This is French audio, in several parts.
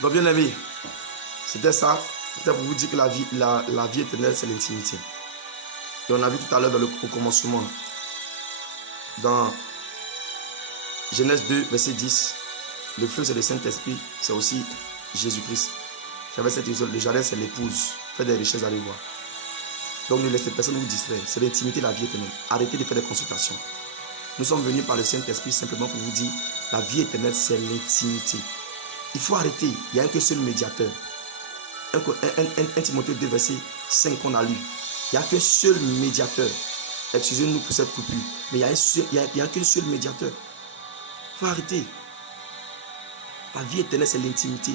Donc bien aimé, c'était ça. C'était pour vous dire que la vie éternelle, c'est l'intimité. Et on a vu tout à l'heure au commencement, dans Genèse 2, verset 10, le feu c'est le Saint-Esprit, c'est aussi Jésus-Christ. Le jardin c'est l'épouse, faites des richesses, allez voir. Donc ne laissez personne vous distraire, c'est l'intimité, la vie éternelle. Arrêtez de faire des consultations. Nous sommes venus par le Saint-Esprit simplement pour vous dire, la vie éternelle c'est l'intimité. Il faut arrêter, il n'y a qu'un seul médiateur. 1 Timothée 2, verset 5 qu'on a lu. Il n'y a qu'un seul médiateur. Excusez-nous pour cette coupure. Mais il n'y a qu'un seul médiateur. Il faut arrêter. La vie éternelle, c'est l'intimité.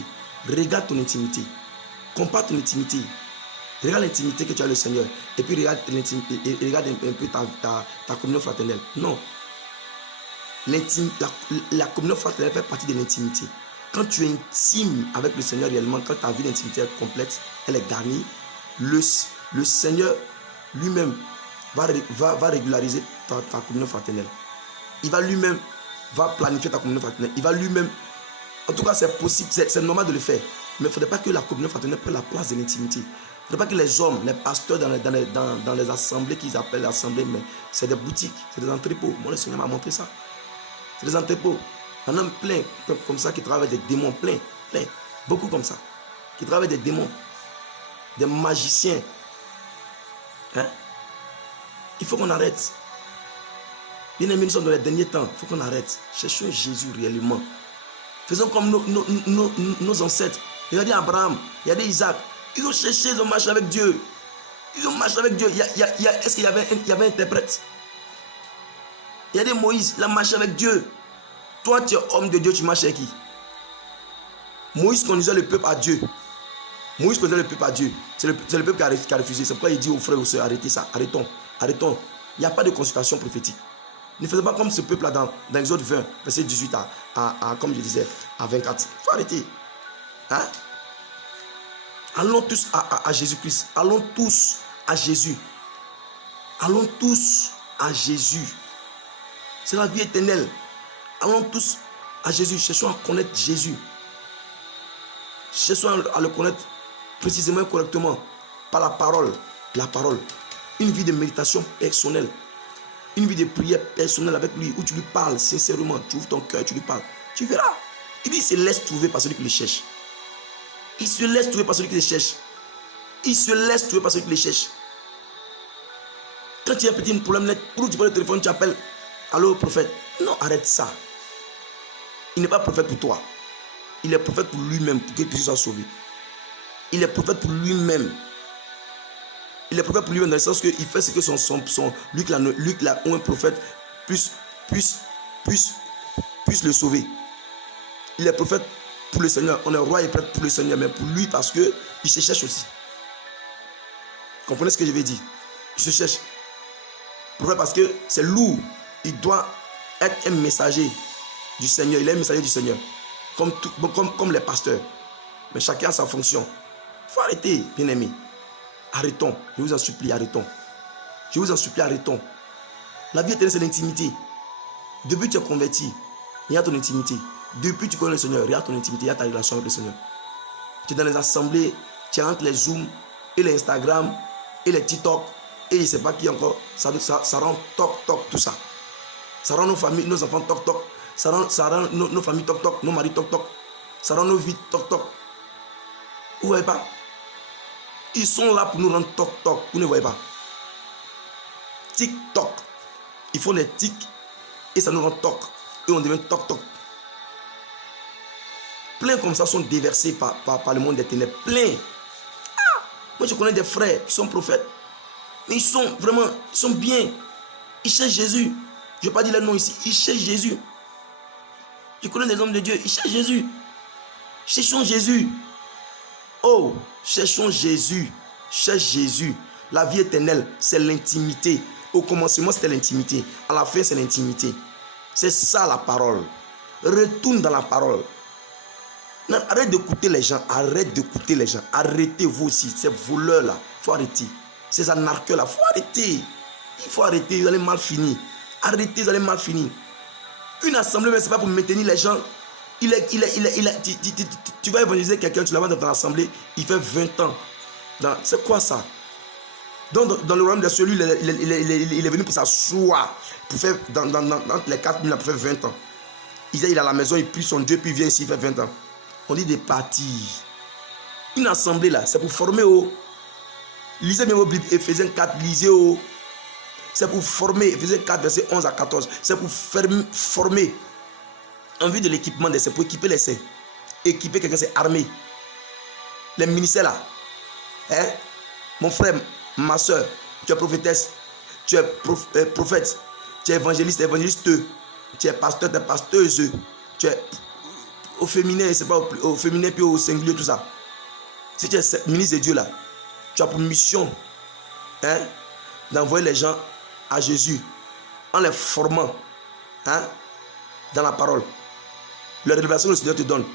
Regarde ton intimité. Compare ton intimité. Regarde l'intimité que tu as le Seigneur. Et puis regarde un peu ta communion fraternelle. Non. La communion fraternelle fait partie de l'intimité. Quand tu es intime avec le Seigneur réellement, quand ta vie d'intimité est complète, elle est garnie, le Seigneur lui-même va régulariser ta communion fraternelle. Il va lui-même planifier ta communion fraternelle. Il va lui-même, en tout cas c'est possible, c'est normal de le faire. Mais il ne faudrait pas que la communion fraternelle prenne la place de l'intimité. Il ne faudrait pas que les hommes, les pasteurs dans les assemblées qu'ils appellent assemblées, mais c'est des boutiques, c'est des entrepôts. Moi le Seigneur m'a montré ça. C'est des entrepôts. Il y en a plein comme ça qui travaillent avec des démons, plein, beaucoup comme ça, qui travaillent avec des démons, des magiciens. Hein? Il faut qu'on arrête. Bien aimés, nous sommes dans les derniers temps, il faut qu'on arrête. Cherchons Jésus réellement. Faisons comme nos ancêtres. Regardez Abraham, regardez Isaac. Ils ont cherché, ils ont marché avec Dieu. Ils ont marché avec Dieu. Est-ce qu'il y avait un interprète? Regardez Moïse, il a marché avec Dieu. Toi, tu es homme de Dieu, tu marches avec qui? Moïse conduisait le peuple à Dieu. Moïse conduisait le peuple à Dieu. C'est le peuple qui a refusé. C'est pourquoi il dit aux frères et aux sœurs, arrêtez ça, arrêtons. Il n'y a pas de consultation prophétique. Ne faisons pas comme ce peuple-là dans Exode 20, verset 18 comme je disais, à 24. Il faut arrêter. Hein? Allons tous à Jésus-Christ. Allons tous à Jésus. Allons tous à Jésus. C'est la vie éternelle. Allons tous à Jésus. Cherchons à connaître Jésus. Cherchons à le connaître précisément et correctement par la parole. La parole. Une vie de méditation personnelle. Une vie de prière personnelle avec lui où tu lui parles sincèrement. Tu ouvres ton cœur, tu lui parles. Tu verras. Il dit, il se laisse trouver par celui qui le cherche. Il se laisse trouver par celui qui le cherche. Il se laisse trouver par celui qui le cherche. Quand tu as un petit problème, pour tu prends le téléphone, tu appelles. Allô, prophète. Non, arrête ça. Il n'est pas prophète pour toi. Il est prophète pour lui-même, pour que tu sois sauvé. Il est prophète pour lui-même. Il est prophète pour lui-même dans le sens qu'il fait ce que lui qui l'a un prophète puisse le sauver. Il est prophète pour le Seigneur. On est roi et prêtre pour le Seigneur, mais pour lui parce qu'il se cherche aussi. Comprenez ce que je veux dire? Il se cherche. Prophète parce que c'est lourd. Il doit être un messager du Seigneur. Il est un messager du Seigneur. Comme les pasteurs. Mais chacun a sa fonction. Il faut arrêter, bien aimé. Arrêtons. Je vous en supplie, arrêtons. Je vous en supplie, arrêtons. La vie éternelle, c'est l'intimité. Depuis que tu es converti, il y a ton intimité. Depuis que tu connais le Seigneur, il y a ton intimité, il y a ta relation avec le Seigneur. Tu es dans les assemblées, tu es entre les Zooms, et les Instagram, et les TikTok, et je ne sais pas qui encore. Ça rend toc, tout ça. Ça rend nos familles, nos enfants toc. Ça rend nos familles toc, nos maris toc. Ça rend nos vies toc. Vous ne voyez pas? Ils sont là pour nous rendre toc. Vous ne voyez pas? TikTok. Ils font des tics et ça nous rend toc. Et on devient toc. Plein comme ça sont déversés par le monde des ténèbres. Plein. Moi je connais des frères qui sont prophètes. Mais ils sont bien. Ils cherchent Jésus. Je ne vais pas dire le nom ici. Ils cherchent Jésus. Je connais des hommes de Dieu. Ils cherchent Jésus. Cherchons Jésus. Oh, cherchons Jésus. Cherche Jésus. La vie éternelle, c'est l'intimité. Au commencement, c'était l'intimité. À la fin, c'est l'intimité. C'est ça la parole. Retourne dans la parole. Non, arrête d'écouter les gens. Arrêtez vous aussi. Ces voleurs-là, il faut arrêter. Ces anarcheurs-là, il faut arrêter. Il faut arrêter. Vous allez mal finir. Arrêtez, vous allez mal finir. Une assemblée, mais ce n'est pas pour maintenir les gens Tu vas évangéliser quelqu'un, tu l'amènes dans ton assemblée, il fait 20 ans. C'est quoi ça? Donc, dans le royaume de celui, il est venu pour s'asseoir, pour faire, dans les 4 000, pour faire 20 ans. Il est à la maison, il prie son Dieu, puis il vient ici, il fait 20 ans. On dit des parties. Une assemblée là, c'est pour former. Lisez même vos Bibles, Éphésiens 4, lisez. C'est pour former, Éphésiens 4, verset 11 à 14. C'est pour former. En vue de l'équipement des saints, pour équiper les saints. Équiper quelqu'un, c'est armé. Les ministères là. Hein? Mon frère, ma soeur, tu es prophétesse, tu es prophète, tu es évangéliste, tu es pasteur, tu es pasteuse, tu es au féminin, c'est pas au féminin puis au singulier, tout ça. Si tu es ministre de Dieu là, tu as pour mission d'envoyer les gens à Jésus en les formant dans la parole. La révélation que le Seigneur te donne,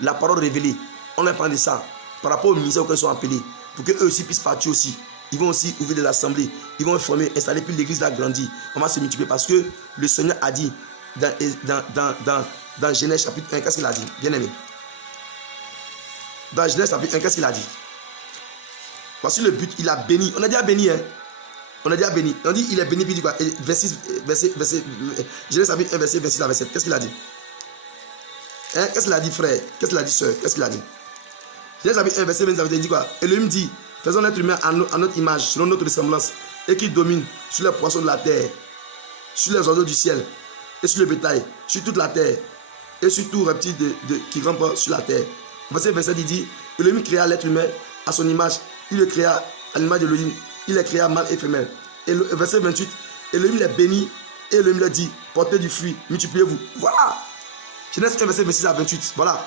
la parole révélée, on leur prend de ça par rapport au ministère auquel ils sont appelés, pour qu'eux aussi puissent partir aussi. Ils vont aussi ouvrir des assemblées, ils vont former, installer, puis l'église va grandir. On va se multiplier parce que le Seigneur a dit dans Genèse chapitre 1, qu'est-ce qu'il a dit? Bien aimé. Dans Genèse chapitre 1, qu'est-ce qu'il a dit? Voici le but, il a béni. On a déjà béni, hein? On a déjà béni. On dit il est béni, puis il dit quoi? Genèse chapitre 1, verset 26 à 27. Qu'est-ce qu'il a dit? Qu'est-ce qu'il a dit, frère? Qu'est-ce qu'il a dit, soeur? Qu'est-ce qu'il a dit? Genèse chapitre 1, verset 26 à 27, il dit quoi? Elohim dit, faisons l'être humain à notre image, selon notre ressemblance, et qui domine sur les poissons de la terre, sur les oiseaux du ciel, et sur le bétail, sur toute la terre, et sur tout reptile qui rampe sur la terre. Verset 27, il dit, Elohim créa l'être humain à son image, il le créa à l'image de l'Elohim, il les créa mâle et femelle. Et le verset 28, Elohim les bénit, et Elohim leur dit, portez du fruit, multipliez-vous. Voilà. Genèse 1, verset 26 à 28, voilà.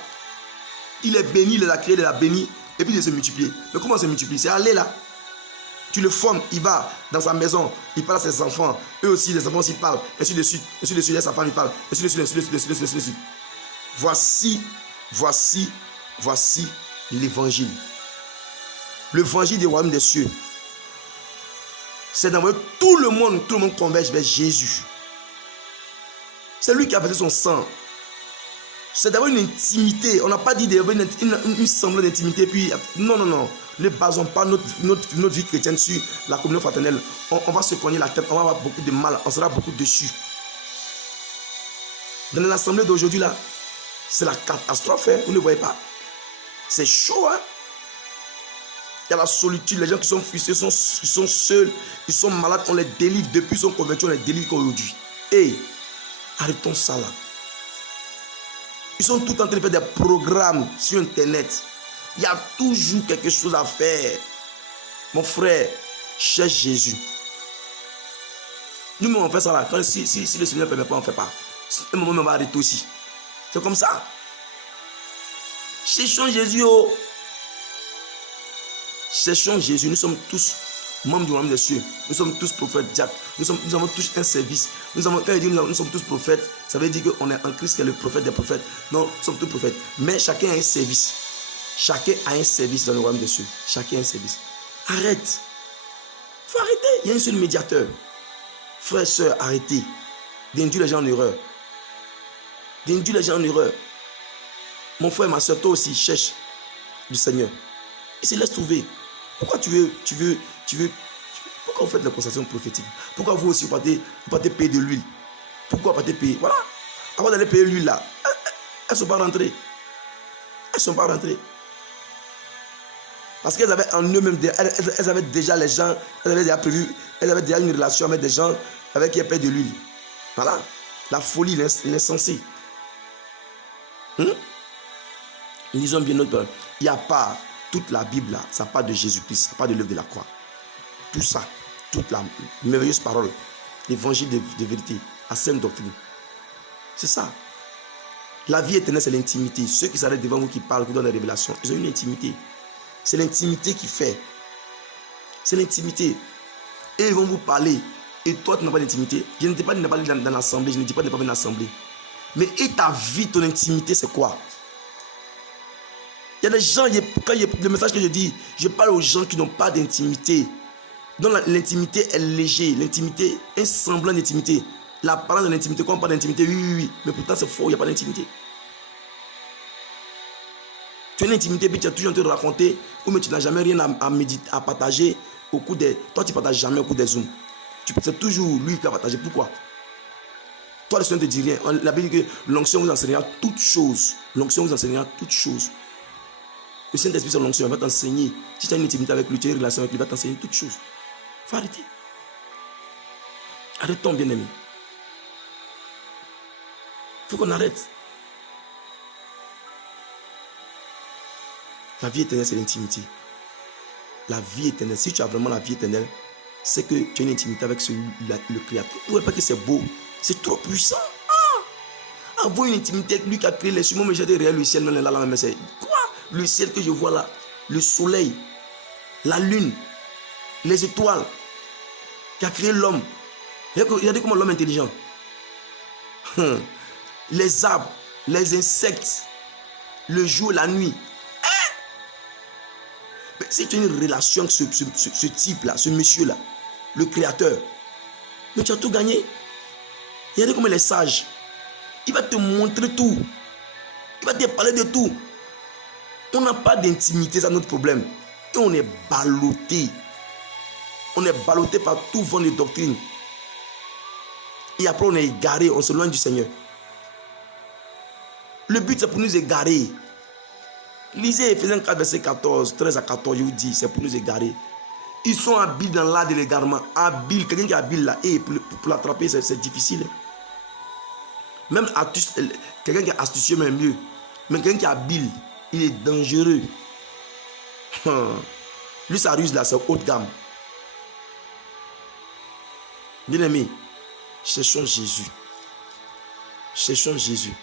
Il est béni, il les a créés, il les a bénis, et puis de se multiplier. Mais comment se multiplier? C'est aller là. Tu le formes, il va dans sa maison, il parle à ses enfants, eux aussi, les enfants aussi parlent, ainsi de suite, et sa femme il parle, ainsi de suite. Voici l'évangile. L'évangile du royaume des cieux. C'est d'envoyer tout le monde converge vers Jésus. C'est lui qui a versé son sang. C'est d'avoir une intimité. On n'a pas dit d'avoir une semblance d'intimité. Puis, non. Ne basons pas notre vie chrétienne sur la communion fraternelle. On va se cogner la tête. On va avoir beaucoup de mal. On sera beaucoup dessus. Dans l'assemblée d'aujourd'hui, là, c'est la catastrophe. Vous ne voyez pas. C'est chaud. Il y a la solitude. Les gens qui sont frustrés, ils sont seuls. Ils sont malades. On les délivre. Depuis qu'ils sont convertis, on les délivre aujourd'hui. Hey, arrêtons ça là. Ils sont tout en train de faire des programmes sur Internet. Il y a toujours quelque chose à faire. Mon frère, cherche Jésus. Nous, on fait ça là. Si le Seigneur ne permet pas, on ne fait pas. À un moment, on va arrêter aussi. C'est comme ça. Cherchons Jésus. Cherchons Jésus. Nous sommes tous membres du royaume des cieux. Nous sommes tous prophètes, diacres. Nous avons tous un service. Quand il dit nous sommes tous prophètes, ça veut dire qu'on est en Christ qui est le prophète des prophètes. Non, nous sommes tous prophètes. Mais chacun a un service. Chacun a un service dans le royaume des cieux. Chacun a un service. Arrête. Il faut arrêter. Il y a un seul médiateur. Frères et sœurs, arrêtez d'induire les gens en erreur. D'induire les gens en erreur. Mon frère, ma soeur, toi aussi, cherche du Seigneur. Et se laisse trouver. Pourquoi tu veux pourquoi vous faites la constatation prophétique? Pourquoi vous aussi vous partez payer de l'huile? Pourquoi partez payer? Voilà. Avant d'aller payer l'huile là, elles ne sont pas rentrées. Elles ne sont pas rentrées. Parce qu'elles avaient en eux-mêmes, elles avaient déjà les gens, elles avaient déjà prévu, elles avaient déjà une relation avec des gens avec qui elles payent de l'huile. Voilà. La folie, l'insensé. Lisons bien notre parole. Il n'y a pas toute la Bible là, ça part de Jésus-Christ, ça part de l'œuvre de la croix. Tout ça, toute la merveilleuse parole, l'évangile de vérité, la sainte doctrine. C'est ça. La vie éternelle, c'est l'intimité. Ceux qui s'arrêtent devant vous, qui parlent, qui donnent des révélations, ils ont une intimité. C'est l'intimité qui fait. C'est l'intimité. Et ils vont vous parler. Et toi, tu n'as pas d'intimité. Je ne dis pas de ne pas aller dans l'assemblée. Je ne dis pas de ne pas venir dans l'assemblée. Mais et ta vie, ton intimité, c'est quoi? Il y a des gens, le message que je dis, je parle aux gens qui n'ont pas d'intimité. Donc l'intimité est légère. L'intimité, un semblant d'intimité. La parole de l'intimité, quand on parle d'intimité, oui. Mais pourtant, c'est faux, il n'y a pas d'intimité. Tu as une intimité, puis tu es toujours en train de raconter, ou mais tu n'as jamais rien à méditer, à partager au cours des... Toi, tu ne partages jamais au cours des Zooms. C'est toujours lui qui a partagé. Pourquoi? Toi, le Seigneur ne te dit rien. La Bible dit que l'onction vous enseignera toutes choses. L'onction vous enseignera toutes choses. Le Saint-Esprit, son onction, va t'enseigner. Si tu as une intimité avec lui, tu as une relation avec lui, il va t'enseigner toutes choses. Il faut arrêter. Arrête ton bien-aimé. Il faut qu'on arrête. La vie éternelle, c'est l'intimité. La vie éternelle, si tu as vraiment la vie éternelle, c'est que tu as une intimité avec le Créateur. Vous ne voyez pas que c'est beau, c'est trop puissant. Avoir une intimité avec lui qui a créé les cieux. Moi, j'ai derrière le ciel, là, mais c'est quoi? Le ciel que je vois là, le soleil, la lune, les étoiles, qui a créé l'homme. Regardez comment l'homme est intelligent. Les arbres, les insectes, le jour, la nuit. Mais si tu as une relation avec ce type-là, ce monsieur-là, le créateur, mais tu as tout gagné. Regardez comment il est sage. Il va te montrer tout. Il va te parler de tout. On n'a pas d'intimité, c'est notre problème. Et on est ballotté. On est ballotté par tout vent de doctrine. Et après, on est égaré, on s'éloigne du Seigneur. Le but, c'est pour nous égarer. Lisez Ephésiens 4, verset 14, 13 à 14, je vous dis, c'est pour nous égarer. Ils sont habiles dans l'art de l'égarement. Habile, quelqu'un qui est habile là, et pour l'attraper, c'est difficile. Même quelqu'un qui est astucieux, même mieux. Mais quelqu'un qui est habile, il est dangereux. Lui, sa ruse là, c'est haut de gamme. Bien aimé, cherchons Jésus. Cherchons Jésus.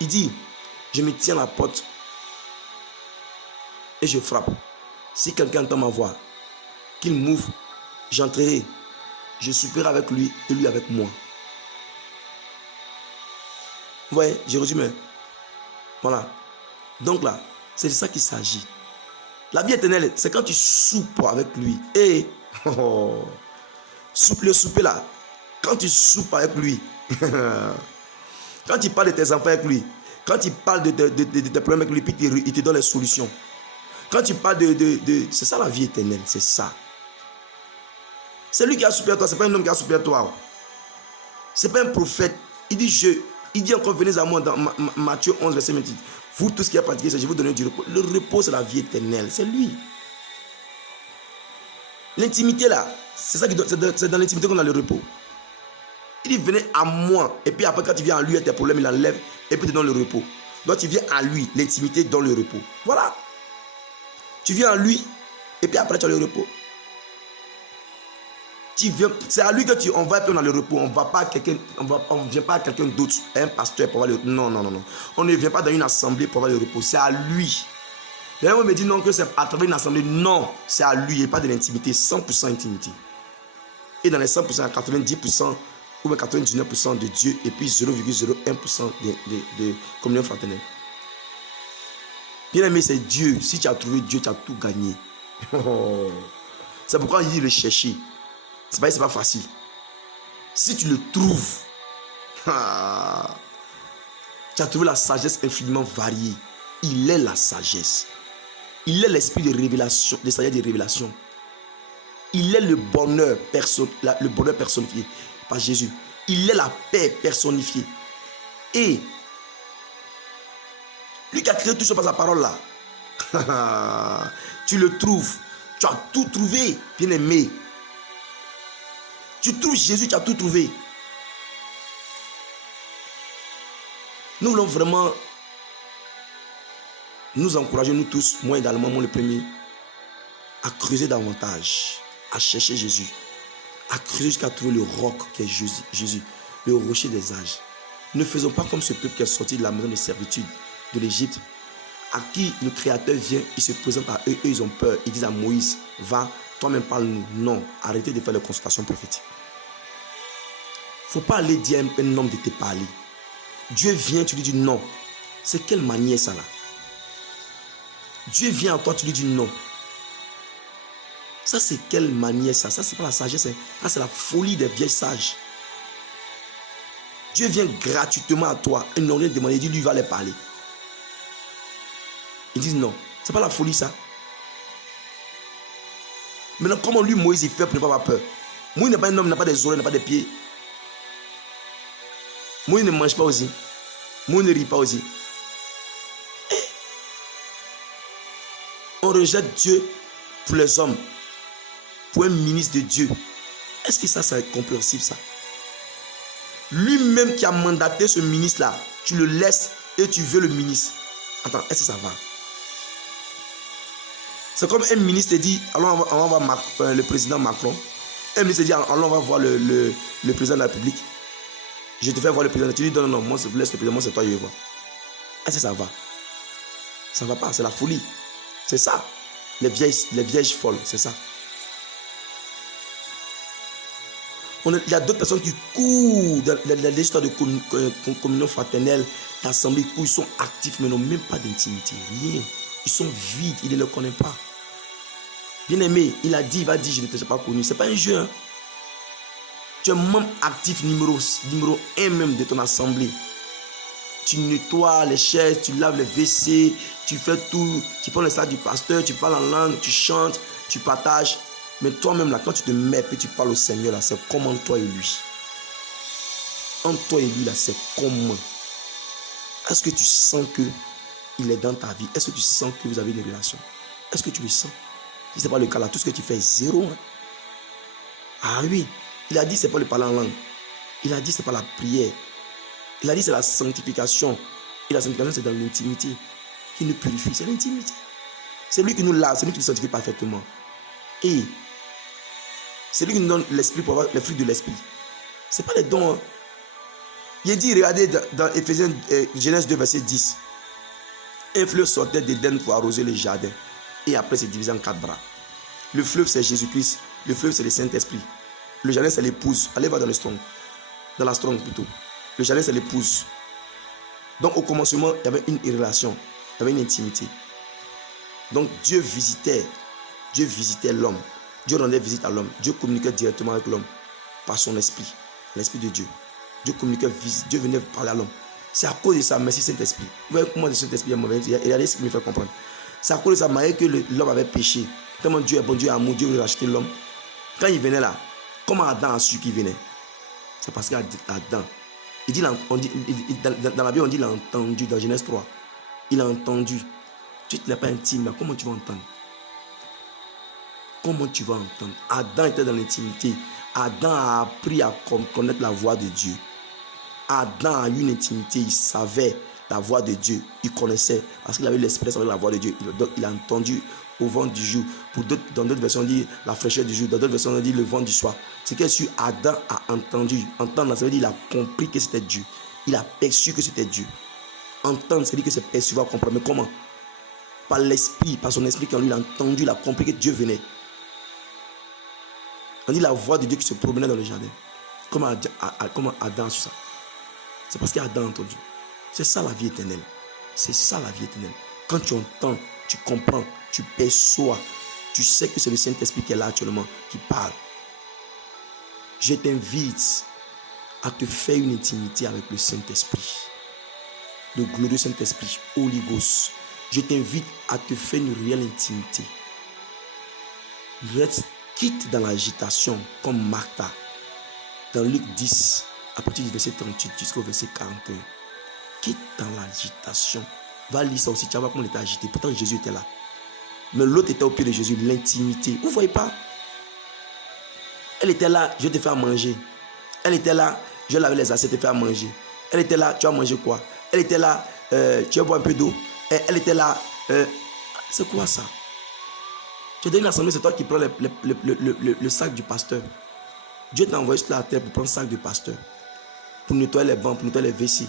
Il dit, je me tiens à la porte et je frappe. Si quelqu'un entend ma voix, qu'il m'ouvre, j'entrerai. Je souperai avec lui et lui avec moi. Vous voyez, je résume. Voilà. Donc là, c'est de ça qu'il s'agit. La vie éternelle, c'est quand tu soupes avec lui. Et le souper là, quand tu soupes avec lui, quand tu parles de tes enfants avec lui, quand tu parles de tes problèmes avec lui, puis il te donne les solutions. Quand tu parles c'est ça la vie éternelle, c'est ça. C'est lui qui a soupé à toi, c'est pas un homme qui a soupé à toi. C'est pas un prophète. Il dit encore, venez à moi dans Matthieu 11, verset 28. Vous tous qui êtes fatigués, je vais vous donner du repos. Le repos, c'est la vie éternelle, c'est lui. L'intimité là, c'est dans l'intimité qu'on a le repos. Il dit, venez à moi. Et puis après, quand tu viens à lui, tes problèmes, il enlève et puis tu donnes le repos. Donc tu viens à lui, l'intimité donne le repos. Voilà. Tu viens à lui et puis après tu as le repos. C'est à lui que on va et puis on a le repos. On ne vient pas à quelqu'un d'autre, un pasteur pour avoir le repos. Non. On ne vient pas dans une assemblée pour avoir le repos. C'est à lui. Les gens me disent non que c'est à travers une assemblée. Non, c'est à lui. Il n'y a pas de l'intimité. 100% intimité. Et dans les 100%, 90% ou 99% de Dieu et puis 0,01% de communion fraternelle. Bien aimé, c'est Dieu. Si tu as trouvé Dieu, tu as tout gagné. C'est pourquoi il dit le chercher. C'est pas facile. Si tu le trouves, tu as trouvé la sagesse infiniment variée. Il est la sagesse. Il est l'esprit de révélation, de sagesse de révélation. Il est le bonheur personnifié par Jésus. Il est la paix personnifiée. Et lui qui a créé tout ça par sa parole là, tu le trouves. Tu as tout trouvé, bien aimé. Tu trouves Jésus, tu as tout trouvé. Nous voulons vraiment nous encourager, nous tous, moi également, moi le premier, à creuser davantage, à chercher Jésus, à creuser jusqu'à trouver le roc qui est Jésus, le rocher des âges. Ne faisons pas comme ce peuple qui est sorti de la maison de servitude de l'Égypte, à qui le Créateur vient, il se présente à eux, ils ont peur, ils disent à Moïse, va, toi-même parle-nous. Non, arrêtez de faire les consultations prophétiques. Il ne faut pas aller dire à un homme de te parler. Dieu vient, tu lui dis non. C'est quelle manière ça là? Dieu vient à toi, tu lui dis non. Ça c'est quelle manière ça? Ça c'est pas la sagesse, ça c'est la folie des vieilles sages. Dieu vient gratuitement à toi et n'ont rien demandé, il dit lui va les parler. Ils disent non. C'est pas la folie ça. Maintenant, comment lui, Moïse, il fait pour ne pas avoir peur? Moïse n'est pas un homme, il n'a pas des oreilles, il n'a pas des pieds. Moïse ne mange pas aussi. Moïse ne rit pas aussi. On rejette Dieu pour les hommes, pour un ministre de Dieu. Est-ce que ça, c'est compréhensible ça? Lui-même qui a mandaté ce ministre-là, tu le laisses et tu veux le ministre. Attends, est-ce que ça va? C'est comme un ministre dit, allons on va voir le président Macron. Un ministre dit, allons on va voir le président de la République. Je te fais voir le président. Tu dis, non, non, moi je laisse le président, moi c'est toi, je vais voir. Est-ce que ça va? Ça ne va pas, c'est la folie. C'est ça. Les vieilles folles, c'est ça. Il y a d'autres personnes qui courent dans l'histoire de communion fraternelle, d'assemblée, ils sont actifs, mais n'ont même pas d'intimité. Rien. Ils sont vides, il ne les connaît pas. Bien aimé, il a dit, il va dire, je ne t'ai pas connu. Ce n'est pas un jeu. Hein? Tu es membre actif numéro 1 même de ton assemblée. Tu nettoies les chaises, tu laves les WC, tu fais tout. Tu prends le sac du pasteur, tu parles en langue, tu chantes, tu partages. Mais toi-même, là, quand tu te mets et tu parles au Seigneur, là, c'est comme entre toi et lui. Entre toi et lui, là, c'est comment? Est-ce que tu sens qu'il est dans ta vie? Est-ce que tu sens que vous avez une relation? Est-ce que tu le sens? Si ce n'est pas le cas, là, tout ce que tu fais est zéro. Hein? Ah oui, il a dit c'est pas le parler en langue. Il a dit c'est pas la prière. Il a dit c'est la sanctification. Et la sanctification, c'est dans l'intimité qui nous purifie. C'est l'intimité. C'est lui qui nous lave, c'est lui qui nous sanctifie parfaitement. Et c'est lui qui nous donne l'esprit pour avoir les fruits de l'esprit. Ce n'est pas les dons. Hein. Il est dit, regardez dans Éphésiens, Genèse 2, verset 10. Un fleuve sortait d'Éden pour arroser le jardin. Et après, c'est divisé en 4 bras. Le fleuve, c'est Jésus-Christ. Le fleuve, c'est le Saint-Esprit. Le jardin, c'est l'épouse. Allez voir dans le strong. Dans la strong plutôt. Le jardin, c'est l'épouse. Donc, au commencement, il y avait une relation. Il y avait une intimité. Donc, Dieu visitait l'homme. Dieu rendait visite à l'homme. Dieu communiquait directement avec l'homme par son esprit. L'esprit de Dieu. Dieu communiquait, Dieu venait parler à l'homme. C'est à cause de ça, merci Saint-Esprit. Vous voyez comment le Saint-Esprit est mauvais. Regardez ce qui me fait comprendre. C'est à cause de ça, malgré que l'homme avait péché. Tellement Dieu est bon, Dieu est amour, Dieu veut racheter l'homme. Quand il venait là, comment Adam a su qu'il venait? C'est parce qu'Adam, il dit, dans la Bible, on dit il a entendu, dans Genèse 3. Il a entendu. Tu n'es pas intime, mais comment tu vas entendre? Comment tu vas entendre? Adam était dans l'intimité. Adam a appris à connaître la voix de Dieu. Adam a eu une intimité, il savait la voix de Dieu, il connaissait, parce qu'il avait l'expérience avec la voix de Dieu. Il a entendu au vent du jour. Dans d'autres versions, on dit la fraîcheur du jour. Dans d'autres versions, on dit le vent du soir. C'est que sur Adam a entendu. Entendre, ça veut dire qu'il a compris que c'était Dieu. Il a perçu que c'était Dieu. Entendre, ça veut dire que c'est percevoir, comprendre. Mais comment? Par l'esprit, par son esprit, quand lui il a entendu, il a compris que Dieu venait. On dit la voix de Dieu qui se promenait dans le jardin. Comment Adam a su ça? C'est parce qu'Adam a entendu. C'est ça la vie éternelle. C'est ça la vie éternelle. Quand tu entends, tu comprends, tu perçois, tu sais que c'est le Saint-Esprit qui est là actuellement, qui parle. Je t'invite à te faire une intimité avec le Saint-Esprit. Le glorieux Saint-Esprit, Holy Ghost. Je t'invite à te faire une réelle intimité. Quitte dans l'agitation comme Martha. Dans Luc 10, à partir du verset 38 jusqu'au verset 41. Quitte dans l'agitation. Va lire ça aussi, tu vas voir comment il était agité. Pourtant Jésus était là. Mais l'autre était au pied de Jésus, l'intimité. Vous ne voyez pas? Elle était là, je te fais à manger. Elle était là, je lavais les assiettes, je te fais à manger. Elle était là, tu as mangé quoi? Elle était là, tu vas boire un peu d'eau. Elle était là, c'est quoi ça? Tu es dans une assemblée, c'est toi qui prends le sac du pasteur. Dieu t'a envoyé sur la terre pour prendre le sac du pasteur. Pour nettoyer les bancs, pour nettoyer les WC.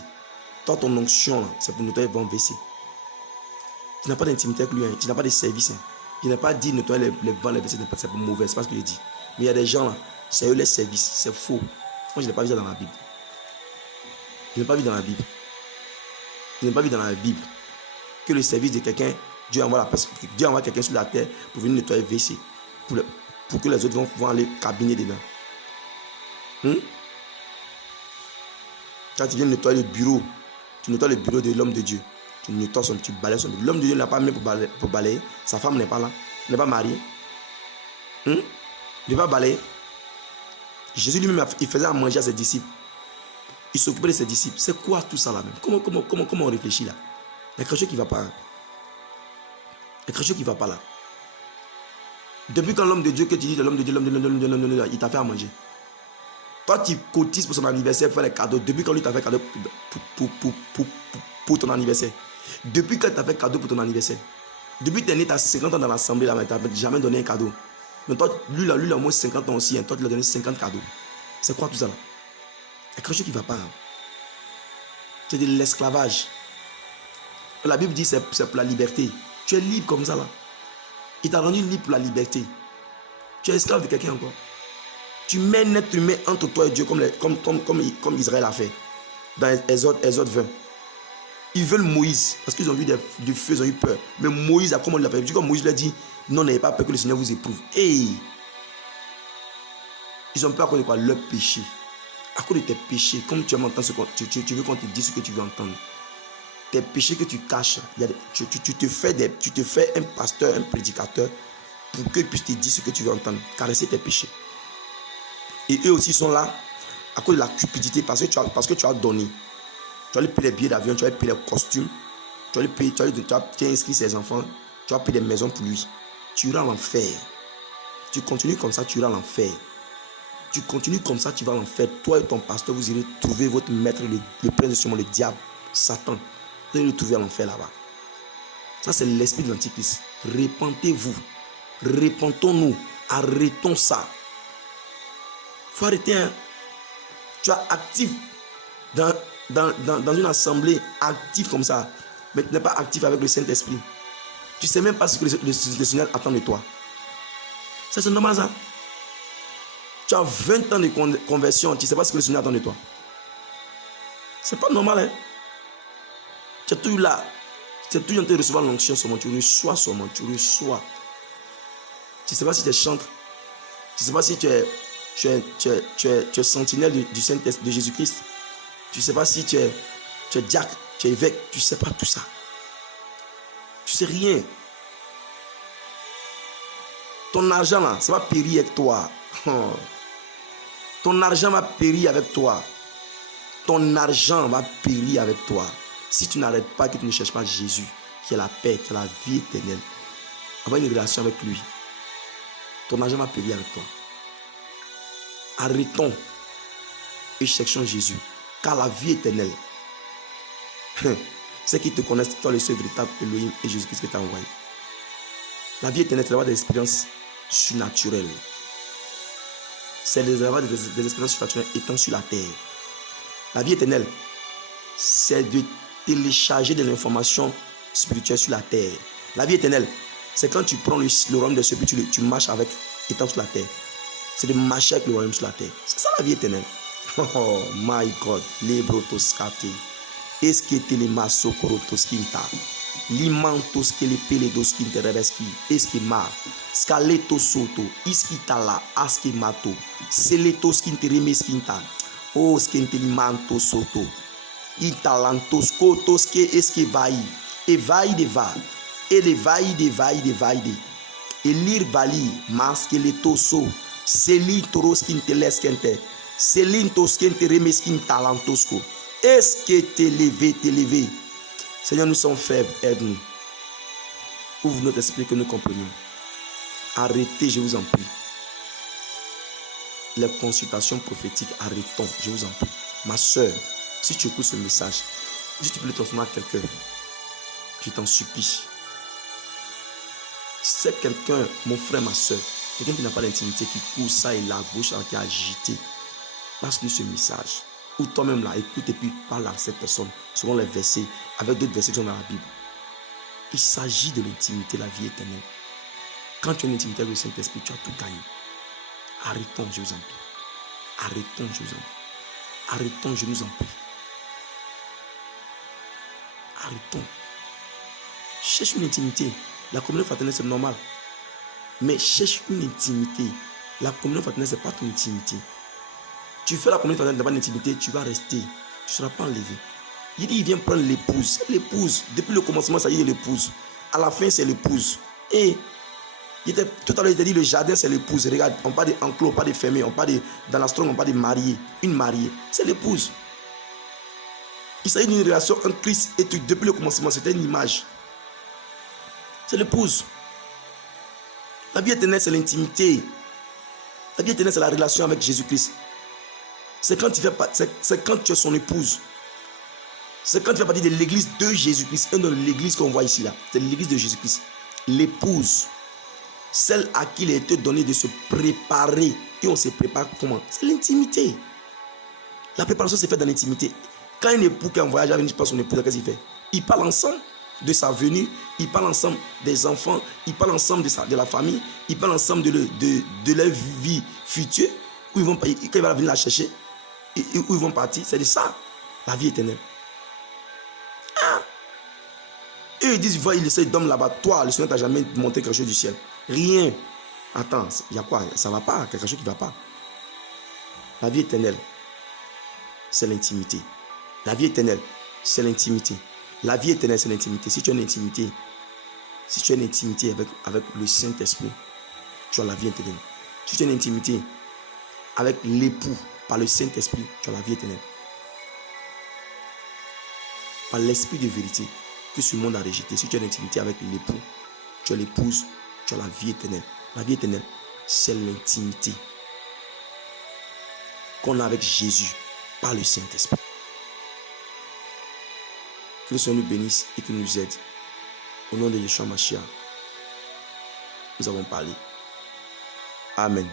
Toi, ton onction, c'est pour nettoyer les bancs WC. Tu n'as pas d'intimité avec lui, hein. Tu n'as pas de service. Hein. Je n'ai pas dit nettoyer les bancs, les WC, c'est pour mauvais, c'est pas ce que je dis. Mais il y a des gens là, c'est eux les services, c'est faux. Moi, je n'ai pas vu ça dans la Bible. Je n'ai pas vu dans la Bible. Je n'ai pas vu dans la Bible que le service de quelqu'un, Dieu envoie quelqu'un sur la terre pour venir nettoyer le WC. Pour que les autres vont aller cabiner dedans. Quand tu viens nettoyer le bureau, tu nettoies le bureau de l'homme de Dieu. Tu nettoies tu balayes son bureau. L'homme de Dieu n'a pas mis pour balayer. Sa femme n'est pas là. Elle n'est pas mariée. Il ne peut pas balayer. Jésus lui-même, il faisait à manger à ses disciples. Il s'occupait de ses disciples. C'est quoi tout ça là même? Comment on réfléchit là? Il y a quelque chose qui ne va pas. Il y a quelque chose qui ne va pas là. Depuis quand l'homme de Dieu, que tu dis l'homme de Dieu, il t'a fait à manger. Toi, tu cotises pour son anniversaire, pour faire les cadeaux. Depuis quand lui t'a fait cadeau pour ton anniversaire. Depuis quand t'as fait cadeau pour ton anniversaire. Depuis que tu es né, tu as 50 ans dans l'assemblée, là, mais tu n'as jamais donné un cadeau. Mais toi, lui, il a au moins 50 ans aussi. Hein. Toi, tu lui as donné 50 cadeaux. C'est quoi tout ça là? Il y a quelque chose qui ne va pas. Hein. C'est de l'esclavage. La Bible dit c'est pour la liberté. Tu es libre comme ça là. Il t'a rendu libre pour la liberté. Tu es esclave de quelqu'un encore. Tu mets un être humain entre toi et Dieu comme Israël a fait. Dans Exode 20. Ils veulent Moïse parce qu'ils ont vu du feu, ils ont eu peur. Mais Moïse, comment il l'a fait? Comme Moïse lui a dit, non, n'ayez pas peur que le Seigneur vous éprouve. Hey! Ils ont peur à cause de quoi? Leur péché. À cause de tes péchés, comme tu aimes entendre ce que tu veux qu'on te dise ce que tu veux entendre. Tes péchés que tu caches, tu te fais un pasteur, un prédicateur pour qu'ils puissent te dire ce que tu veux entendre. Caresser tes péchés. Et eux aussi sont là à cause de la cupidité parce que tu as donné. Tu vas lui payer les billets d'avion, tu vas lui payer les costumes, tu as inscrit ses enfants, tu vas payer des maisons pour lui. Tu iras à l'enfer. Tu continues comme ça, tu iras à l'enfer. Tu continues comme ça, tu vas à l'enfer. Toi et ton pasteur, vous irez trouver votre maître, le prince de ce monde, le diable, Satan. Vous allez le trouver à l'enfer là-bas. Ça, c'est l'esprit de l'Antichrist. Répentez-vous. Répentons-nous. Arrêtons ça. Il faut arrêter. Hein. Tu es actif dans une assemblée, actif comme ça. Mais tu n'es pas actif avec le Saint-Esprit. Tu ne sais même pas ce que le Seigneur attend de toi. Ça, c'est normal ça. Tu as 20 ans de conversion, tu ne sais pas ce que le Seigneur attend de toi. C'est pas normal. Hein? Tu es toujours là. Tu es toujours en train de recevoir l'onction seulement. Tu reçois seulement. Tu reçois. Tu ne sais pas si tu es chantre. Tu ne sais pas si tu es sentinelle du Saint-Esprit de Jésus-Christ. Tu ne sais pas si tu es diacre, tu es évêque. Tu ne sais pas tout ça. Tu ne sais rien. Ton argent là, ça va périr avec toi. Ton argent va périr avec toi. Ton argent va périr avec toi. Si tu n'arrêtes pas, que tu ne cherches pas Jésus, qui est la paix, qui est la vie éternelle, avoir une relation avec lui, ton argent va périr avec toi. Arrêtons et cherchons Jésus, car la vie éternelle, ceux qui te connaissent, toi le seul véritable Elohim et Jésus-Christ qui t'a envoyé. La vie éternelle, c'est d'avoir des expériences surnaturelles. C'est d'avoir des expériences surnaturelles étant sur la terre. La vie éternelle, c'est de télécharger des informations spirituelles sur la terre. La vie éternelle, c'est quand tu prends le royaume de ce but, tu marches avec, étant sur la terre. C'est de marcher avec le royaume sur la terre. C'est ça la vie éternelle. Oh my God, lebrotoskate, eskete le maso korotoskinta, limantos ke le pele doskinte rebeski, eskema, skaleto soto, iskitala, askemato, seletoskinte remeskinta, o skinte limanto soto, italantos kotos ke eskevai, evai de va, elevai de vai de vai de, elir vali, maskeleto so, seli toroskinte leskente, Selintoskente remeskin talantosko. Est-ce que t'élever? Seigneur, nous sommes faibles, aide-nous. Ouvre notre esprit que nous comprenions. Arrêtez, je vous en prie. Les consultations prophétiques, arrêtons, je vous en prie. Ma soeur, si tu écoutes ce message, si tu peux le transformer à quelqu'un, je t'en supplie. Si c'est quelqu'un, mon frère, ma soeur, quelqu'un qui n'a pas d'intimité, qui court ça et là, gauche, qui est agité, passe-lui ce message. Ou toi-même là, écoute et puis parle à cette personne selon les versets, avec d'autres versets qui sont dans la Bible. Il s'agit de l'intimité, la vie éternelle. Quand tu as une intimité avec le Saint-Esprit, tu as tout gagné. Arrêtons, je vous en prie. Arrêtons, je vous en prie. Arrêtons, je vous en prie. Arrêtons. Cherche une intimité. La communion fraternelle, c'est normal. Mais cherche une intimité. La communion fraternelle, ce n'est pas ton intimité. Tu fais la communion fraternelle, tu n'as pas d'intimité, tu vas rester. Tu ne seras pas enlevé. Il dit, il vient prendre l'épouse. C'est l'épouse. Depuis le commencement, ça y est l'épouse. À la fin, c'est l'épouse. Et tout à l'heure, il t'a dit, le jardin, c'est l'épouse. Regarde, on parle d'enclos, on parle de fermé, on parle de, dans l'astron, on parle de marié. Une mariée. C'est l'épouse. Il s'agit d'une relation entre Christ et tout. Depuis le commencement, c'était une image. C'est l'épouse. La vie éternelle, c'est l'intimité. La vie éternelle, c'est la relation avec Jésus-Christ. C'est quand tu es son épouse. C'est quand tu fais partie de l'église de Jésus-Christ. Et non de l'église qu'on voit ici là. C'est l'église de Jésus-Christ. L'épouse. Celle à qui il a été donné de se préparer. Et on se prépare comment? C'est l'intimité. La préparation se fait dans l'intimité. Quand un époux qui est en voyage avec son épouse, qu'est-ce qu'il fait? Il parle ensemble de sa venue, il parle ensemble des enfants, il parle ensemble de la famille, il parle ensemble de leur vie future, où ils vont, quand il va venir la chercher, où ils vont partir. C'est de ça, la vie éternelle. Ah. Eux ils disent, il essaie d'homme là-bas. Toi, le Seigneur t'a jamais montré quelque chose du ciel. Rien. Attends, il y a quoi? Ça ne va pas, quelque chose qui ne va pas. La vie éternelle, c'est l'intimité. La vie éternelle, c'est l'intimité. La vie éternelle, c'est l'intimité. Si tu as une intimité, avec le Saint-Esprit, tu as la vie éternelle. Si tu as une intimité avec l'époux par le Saint-Esprit, tu as la vie éternelle. Par l'esprit de vérité que ce monde a rejeté, si tu as une intimité avec l'époux, tu as l'épouse, tu as la vie éternelle. La vie éternelle, c'est l'intimité qu'on a avec Jésus par le Saint-Esprit. Que le Seigneur nous bénisse et qu'il nous aide. Au nom de Yeshua Mashiach, nous avons parlé. Amen.